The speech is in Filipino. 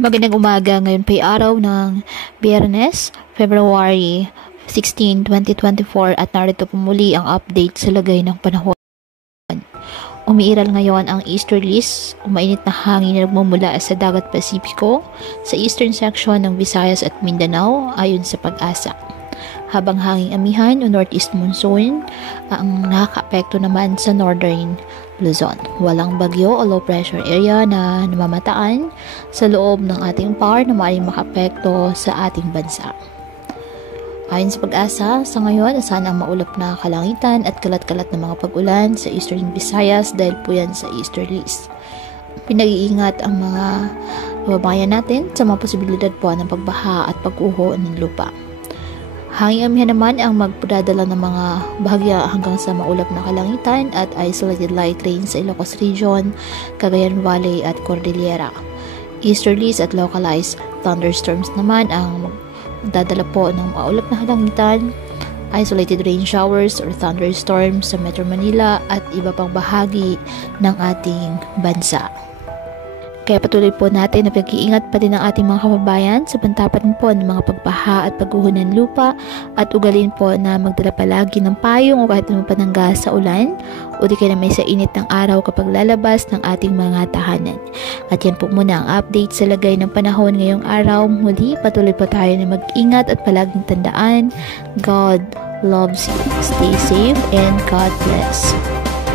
Magandang umaga, ngayon pa'y araw ng Biyernes, February 16, 2024 at narito po muli ang update sa lagay ng panahon. Umiiral ngayon ang easterlies, umainit na hangin na nagmumula sa dagat Pasipiko sa eastern section ng Visayas at Mindanao ayon sa Pag-asa. Habang hanging amihan o northeast monsoon ang nakaka-apekto naman sa northern Luzon. Walang bagyo o low pressure area na namamataan sa loob ng ating PAR na maaaring maka-apekto sa ating bansa. Ayon sa Pag-asa, sa ngayon asahan ang maulap na kalangitan at kalat-kalat na mga pag-ulan sa eastern Visayas dahil po yan sa easterlies. Pinag-iingat ang mga kababayan natin sa mga posibilidad po ng pagbaha at pag-uho ng lupa. Hanging amihan naman ang magpadadala ng mga bahagya hanggang sa maulap na kalangitan at isolated light rain sa Ilocos Region, Cagayan Valley at Cordillera. Easterlies at localized thunderstorms naman ang magdadala po ng maulap na kalangitan, isolated rain showers or thunderstorms sa Metro Manila at iba pang bahagi ng ating bansa. Kaya patuloy po natin na pag-iingat pa din ang ating mga kababayan sa pantapan po ng mga pagbaha at pagguho ng lupa at ugalin po na magdala palagi ng payong o kahit naman panangga sa ulan o di kaya na may sa init ng araw kapag lalabas ng ating mga tahanan. At yan po muna ang update sa lagay ng panahon ngayong araw. Muli patuloy po tayo na mag-ingat at palaging tandaan, God loves you. Stay safe and God bless.